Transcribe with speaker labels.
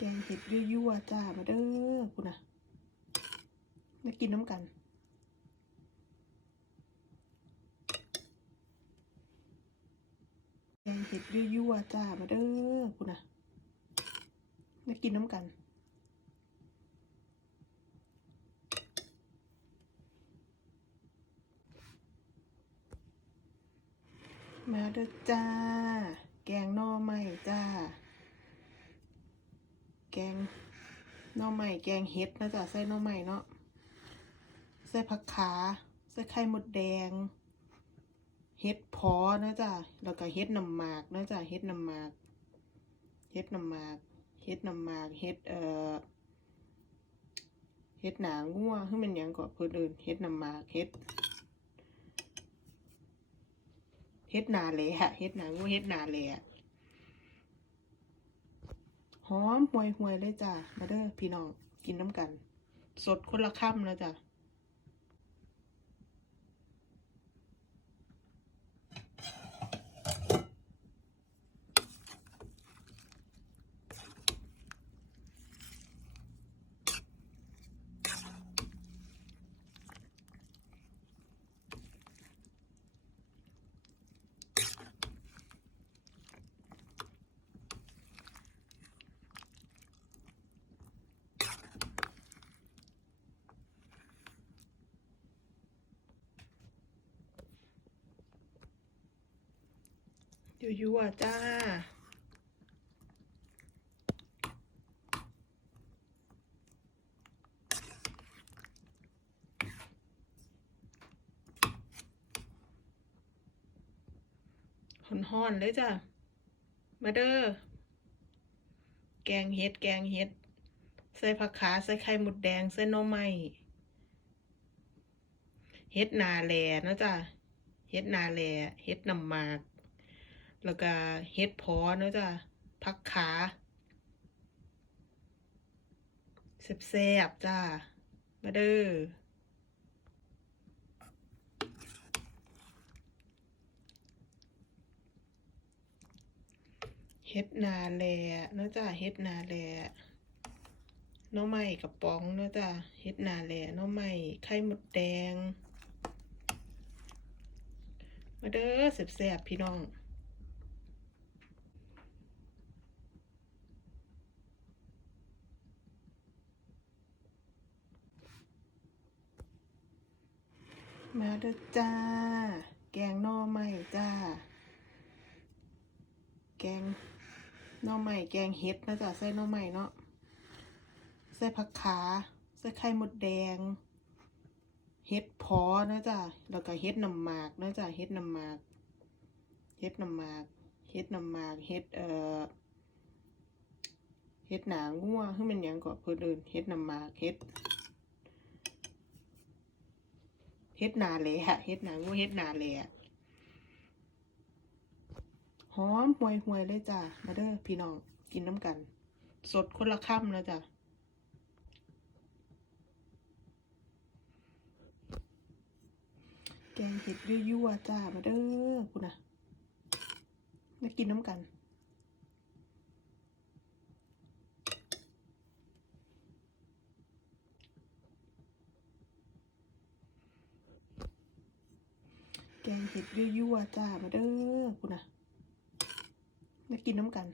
Speaker 1: แกงเห็ดยั่วๆจ้ามาเด้อคุณนะมากินน้ำกันแกงเห็ดยั่วๆจ้ามาเด้อคุณนะมากินน้ำกันมาเด้อจ้า แกงหน่อไม้จ้า แกงห น่อไม้แกงเห็ดนะจ๊ะใส่น่อไม้เนาะใส่ผักขาใส่ไข่มดแดง เห็ดพอนะจ๊ะแล้วก็เห็ดน้ำหมากนะจ๊ะเห็ดน้ำหมากเห็ดน้ำหมากเห็ดน้ำหมากเห็ดเอ่อเห็ดหนางัวคือมันยังก็เพิ่นอิ้นเห็ดน้ำหมากเห็ดเฮ็ดนาแหละเฮ็ดนางูเฮ็ดนาแหละ หอมห่วยห่วยๆเลยจ้ะ มาเด้อพี่น้องกินน้ำกัน สดคนละค่ำแล้วจ้ะ ยั่วๆจ้า ห่อนๆเลยจ้ะ มาเด้อ แกงเห็ด แกงเห็ด ใส่ผักขาใส่ไข่หมุดแดง ใส่น่อไม้เห็ดนาแลนะจ๊ะเห็ดนาแลเห็ดน้ำมาก แล้วก็เห็ดพอเนาะจ๊ะผักขาแซ่บๆจ้า มาเด้อเฮ็ดนาแลเนาะจ้ะเฮ็ดนาแลหน้อไม้กระป๋องเนาะจ้ะเฮ็ดนาแลหน้อไม้ไข่มดแดง มาเด้อแซ่บๆพี่น้อง มาเด้อจ้า แกงนอไม้จ้า แกงนอไม้แกงเห็ดนะจ๊ะใส่นอไม้เนาะใส่ผักขาใส่ไข่มดแดง เห็ดพอนะจ๊ะแล้วก็เห็ดน้ำหมากนะจ๊ะเห็ดน้ำหมาก เห็ดน้ำหมาก เห็ดน้ำหมาก เห็ดเอ่อเห็ดหนางัวคือมันยังก็เพิ่นเอิ้นเห็ดน้ำหมาก เห็ด เฮ็ดนาแหละเฮ็ดนางูเฮ็ดนาแหละหอมห่วยห่วยๆเลยจ้ะ มาเด้อพี่น้อง กินน้ำกัน สดคนละค่ำแล้วจ้ะแกงเห็ดยั่วๆจ้า มาเด้อคุณนะมากินน้ำกัน แกงเห็ดยั่วๆจ้ามาเด้อคุณนะมากินน้ำกัน